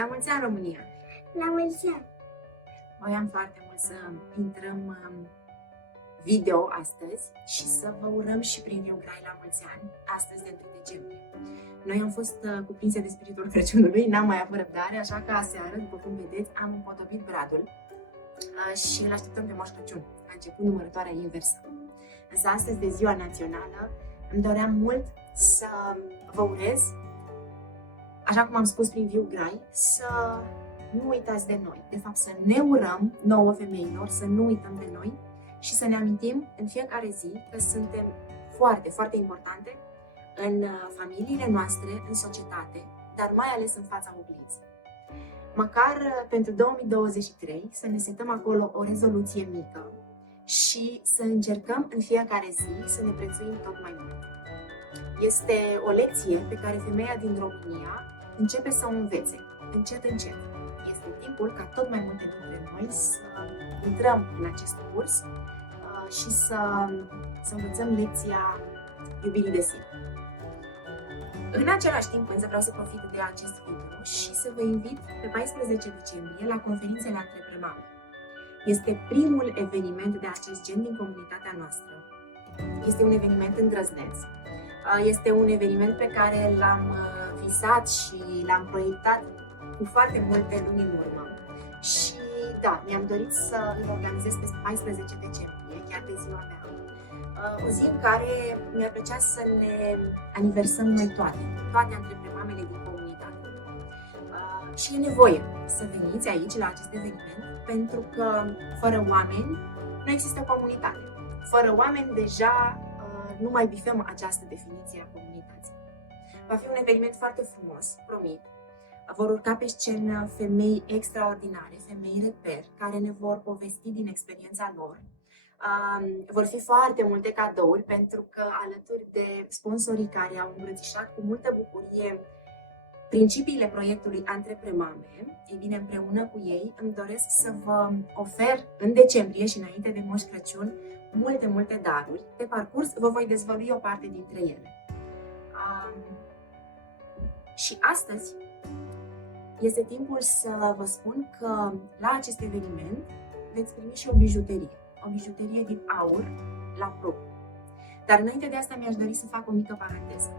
La mulți ani, România! La mulți ani! Voiam foarte mult să intrăm video astăzi și să vă urăm și prin viu grai la mulți ani, astăzi de 1 decembrie. Noi am fost cuprinse de spiritul Crăciunului, n-am mai avut răbdare, așa că aseară, după cum vedeți, am împodobit bradul și îl așteptăm pe Moș Crăciun. A început numărătoarea inversă. Însă astăzi, de ziua națională, îmi doream mult să vă urez, așa cum am spus prin viu grai, să nu uitați de noi. De fapt, să ne urăm nouă femeilor, să nu uităm de noi și să ne amintim în fiecare zi că suntem foarte, foarte importante în familiile noastre, în societate, dar mai ales în fața oglinzii. Măcar pentru 2023 să ne setăm acolo o rezoluție mică și să încercăm în fiecare zi să ne prețuim tot mai mult. Este o lecție pe care femeia din România începe să o învețe, încet, încet. Este timpul ca tot mai multe dintre noi să intrăm în acest curs și să învățăm lecția iubirii de sine. În același timp, însă, vreau să profit de acest video și să vă invit pe 14 decembrie la conferințele Antreprenare. Este primul eveniment de acest gen din comunitatea noastră. Este un eveniment îndrăzneț. Este un eveniment pe care l-am visat și l-am proiectat cu foarte multe luni în urmă. Și da, mi-am dorit să îl organizez pe 14 decembrie, chiar pe ziua mea. O zi în care mi-ar plăcea să ne aniversăm noi toate antreprenamele din comunitate. Și e nevoie să veniți aici la acest eveniment, pentru că fără oameni nu există comunitate. Fără oameni deja nu mai bifăm această definiție a comunității. Va fi un eveniment foarte frumos, promit. Vor urca pe scenă femei extraordinare, femei reper, care ne vor povesti din experiența lor. Vor fi foarte multe cadouri, pentru că alături de sponsorii care au îmbrățișat cu multă bucurie principiile proiectului Antreprename, ei bine, împreună cu ei îmi doresc să vă ofer în decembrie și înainte de Moș Crăciun multe daruri. Pe parcurs vă voi dezvălui o parte dintre ele. Și astăzi este timpul să vă spun că la acest eveniment veți primi și o bijuterie. O bijuterie din aur la propriu. Dar înainte de asta mi-aș dori să fac o mică paranteză.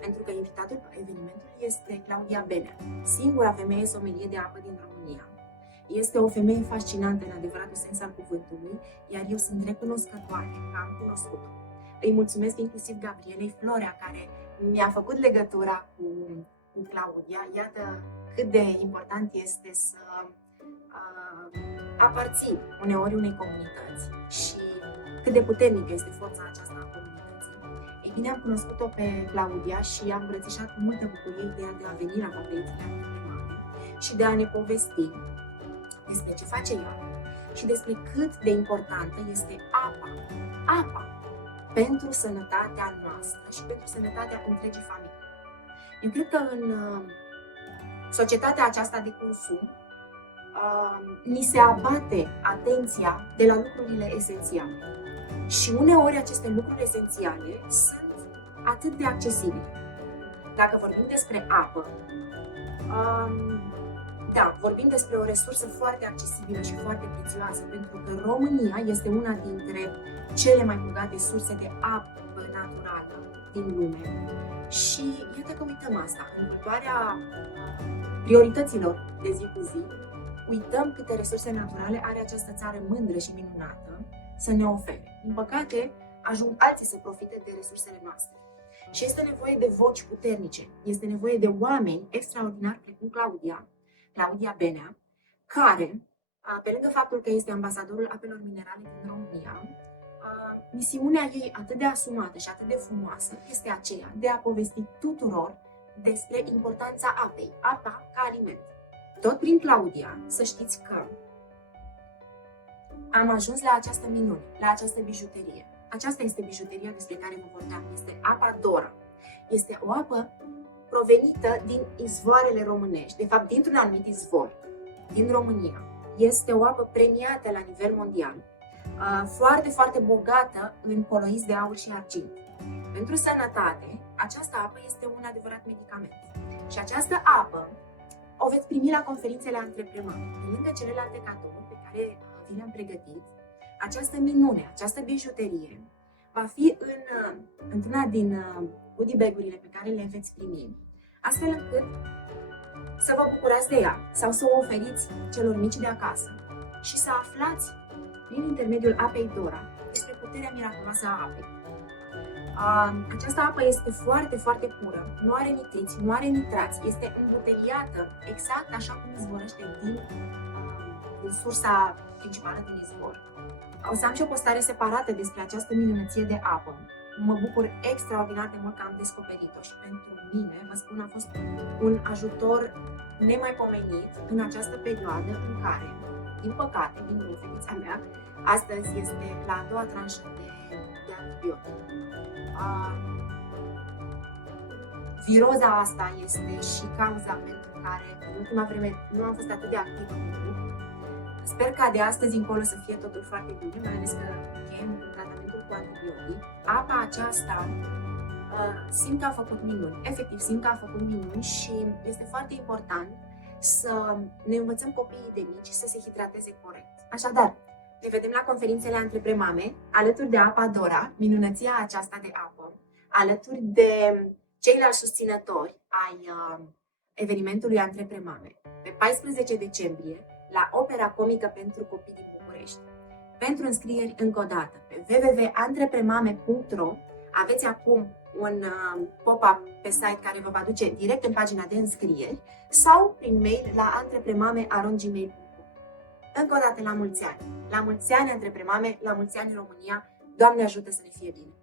Pentru că invitatul evenimentului este Claudia Benea, singura femeie sommelier de apă din România. Este o femeie fascinantă în adevăratul sens al cuvântului, iar eu sunt recunoscătoare că am cunoscut-o. Îi mulțumesc inclusiv Gabrielei Florea, care mi-a făcut legătura cu Claudia. Iată cât de important este să aparții uneori unei comunități și cât de puternică este forța aceasta a comunității. Ei bine, am cunoscut-o pe Claudia și am îmbrățișat cu multă bucurie ideea de a veni la conferințele Antreprenare și de a ne povesti despre ce face ea și despre cât de importantă este apa pentru sănătatea noastră și pentru sănătatea întregii familii. Eu cred că în societatea aceasta de consum ni se abate atenția de la lucrurile esențiale. Și uneori aceste lucruri esențiale sunt atât de accesibile. Dacă vorbim despre apă, da, vorbim despre o resursă foarte accesibilă și foarte prețioasă, pentru că România este una dintre cele mai bogate surse de apă naturală din lume. Și iată că uităm asta. În culturarea priorităților de zi cu zi, uităm câte resurse naturale are această țară mândră și minunată să ne ofere. Din păcate, ajung alții să profite de resursele noastre. Și este nevoie de voci puternice, este nevoie de oameni extraordinari precum Claudia Benea, care, pe lângă faptul că este ambasadorul apelor minerale din România, misiunea ei atât de asumată și atât de frumoasă este aceea de a povesti tuturor despre importanța apei, apa ca aliment. Tot prin Claudia, să știți că am ajuns la această minune, la această bijuterie. Aceasta este bijuteria despre care vă vorbeam. Este apa Dora. Este o apă provenită din izvoarele românești, de fapt dintr-un anumit izvor din România. Este o apă premiată la nivel mondial, foarte bogată în coloizi de aur și argint. Pentru sănătate, această apă este un adevărat medicament. Și această apă o veți primi la conferințele Antreprenori. Pe lângă celelalte cadouri pe care vi le-am pregătit, această minune, această bijuterie va fi într-una din goodie bag-urile pe care le veți primi, astfel încât să vă bucurați de ea sau să o oferiți celor mici de acasă și să aflați prin intermediul apei Dora despre puterea miraculoasă a apei. Această apă este foarte, foarte pură, nu are nitriți, nu are nitrați, este îmbuteliată exact așa cum izvorăște din sursa principală din izvor. O să am și o postare separată despre această minunăție de apă. Mă bucur extraordinar de mult că am descoperit-o și pentru mine, vă spun, a fost un ajutor nemaipomenit în această perioadă în care, din păcate, din fetița mea, astăzi este la a doua tranșă de antibiotic. Viroza asta este și cauza pentru care în ultima vreme nu am fost atât de activă pe grup. Sper ca de astăzi încolo să fie totul foarte bine, mai ales că încheiem tratamentul cu antibiotic. Apa aceasta simt că a făcut minuni, efectiv simt că a făcut minuni și este foarte important să ne învățăm copiii de mici să se hidrateze corect. Așadar, ne vedem la conferințele Antreprenmame, alături de apa Dora, minunăția aceasta de apă, alături de ceilalți susținători ai evenimentului Antreprenmame, pe 14 decembrie, la Opera Comică pentru Copii din București. Pentru înscrieri, încă o dată, pe www.antreprenmame.ro aveți acum un pop-up pe site care vă va duce direct în pagina de înscrieri sau prin mail la antreprenmame@gmail.com. Încă o dată, la mulți ani! La mulți ani, Antreprenmame, la mulți ani, România! Doamne ajută să ne fie bine!